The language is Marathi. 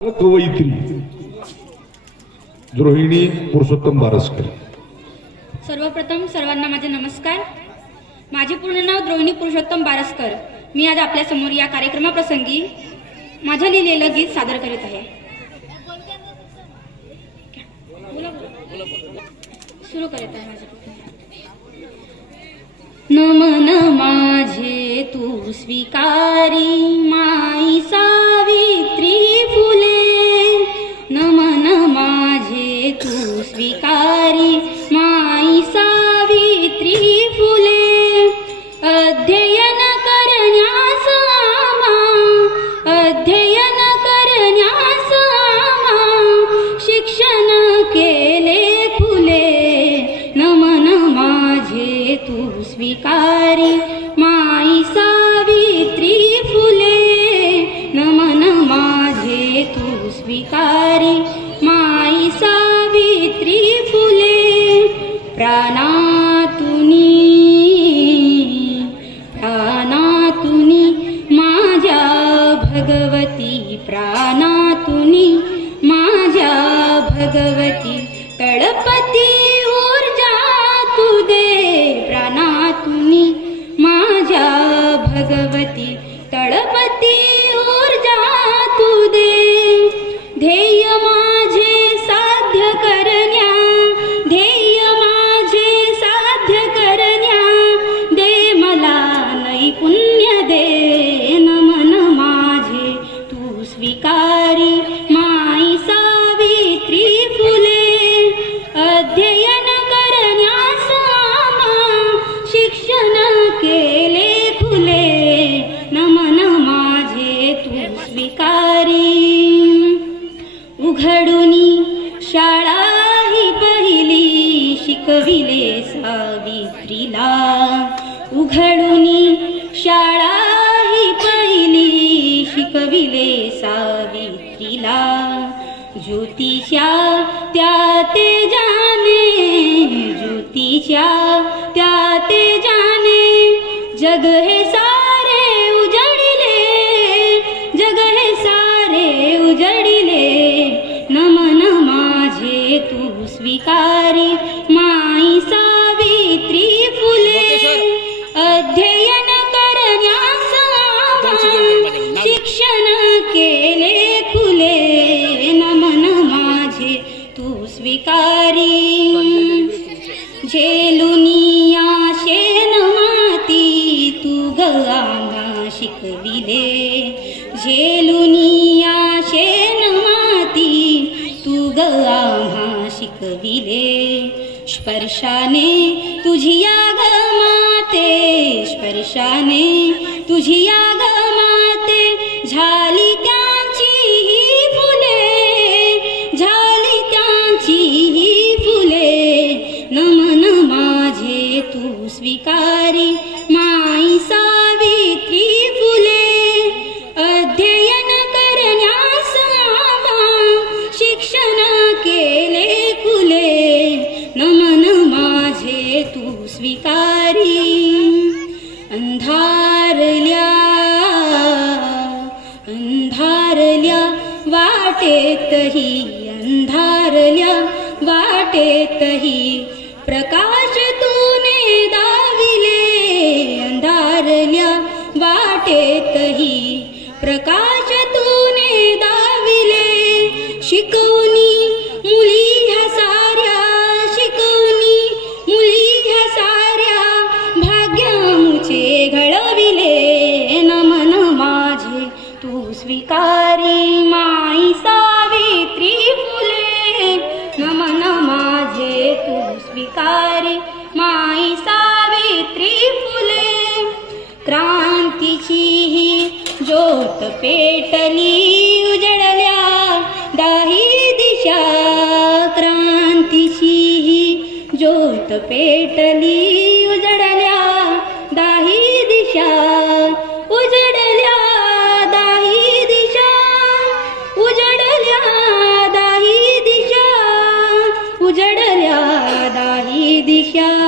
कवयित्री द्रोहिणी पुरुषोत्तम बारसकर सर्वप्रथम सर्वांना माझे नमस्कार. माझे पूर्ण नाव द्रोहिणी पुरुषोत्तम बारसकर. मी आज आपल्यासमोर या कार्यक्रमाप्रसंगी माझ्या लिहिलेलं गीत सादर करीत आहे. सुरू करीत आहे माझं नमन माझे तू स्वीकारी माईसा. माझे तू स्वीकारी. माई सावित्री फुले. नमन माझे तू स्वीकारी. माई सावित्री फुले. प्राणा भगवती तळपती. सावित्रीला उघडून शाळा ही पहिली शिकविले सावित्रीला. ज्योतिषा त्या ते जाने ज्योतिषा त्या ते जाने. जग हे सारे उजडिले जग हे सारे उजडिले. नमन माझे तू स्वीकार केले खुले नमन माझे तू स्वीकारी. झेलुनिया शेन माती तू गंगा शिकविले. झेलुनिया शेन माती तू गंगा शिकविले. स्पर्शाने तुझिया आग माते स्पर्शाने तुझिया ग माते ঝালিকা वाटेतही अंधारल्या वाटेतही प्रकाश तूने दाविले अंधारल्या वाटेतही प्रकाश क्रांतीची ही ज्योत पेटली उजळल्या दाही दिशा. क्रांतीची ही ज्योत पेटली उजळल्या दाही दिशा. उजळल्या दाही दिशा. उजळल्या दाही दिशा. उजळल्या दाही दिशा.